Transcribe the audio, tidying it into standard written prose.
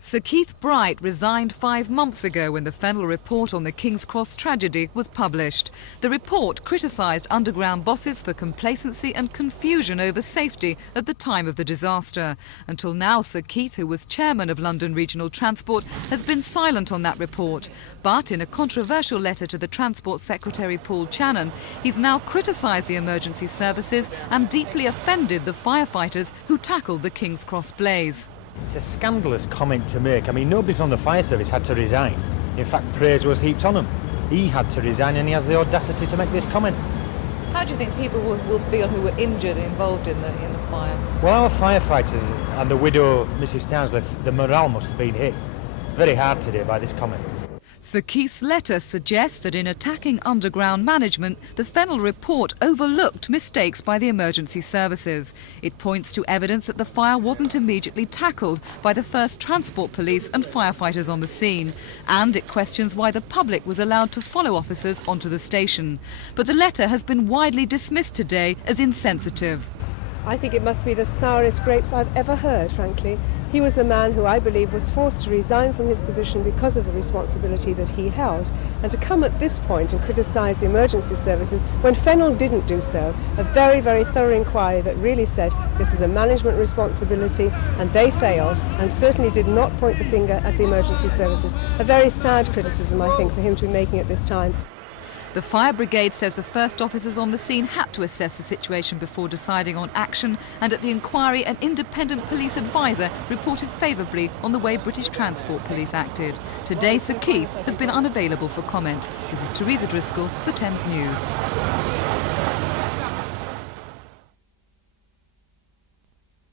Sir Keith Bright resigned 5 months ago when the Fennell report on the King's Cross tragedy was published. The report criticised underground bosses for complacency and confusion over safety at the time of the disaster. Until now, Sir Keith, who was chairman of London Regional Transport, has been silent on that report. But in a controversial letter to the Transport Secretary Paul Channon, he's now criticised the emergency services and deeply offended the firefighters who tackled the King's Cross blaze. It's a scandalous comment to make. I mean, nobody from the fire service had to resign. In fact, praise was heaped on him. He had to resign and he has the audacity to make this comment. How do you think people will feel who were injured and involved in the fire? Well, our firefighters and the widow, Mrs. Townsley, the morale must have been hit very hard today by this comment. Sir Keith's letter suggests that in attacking underground management, the Fennell report overlooked mistakes by the emergency services. It points to evidence that the fire wasn't immediately tackled by the first transport police and firefighters on the scene. And it questions why the public was allowed to follow officers onto the station. But the letter has been widely dismissed today as insensitive. I think it must be the sourest grapes I've ever heard, frankly. He was a man who I believe was forced to resign from his position because of the responsibility that he held. And to come at this point and criticise the emergency services when Fennell didn't do so, a very, very thorough inquiry that really said this is a management responsibility and they failed and certainly did not point the finger at the emergency services. A very sad criticism, I think, for him to be making at this time. The fire brigade says the first officers on the scene had to assess the situation before deciding on action, and at the inquiry an independent police advisor reported favourably on the way British Transport Police acted. Today Sir Keith has been unavailable for comment. This is Teresa Driscoll for Thames News.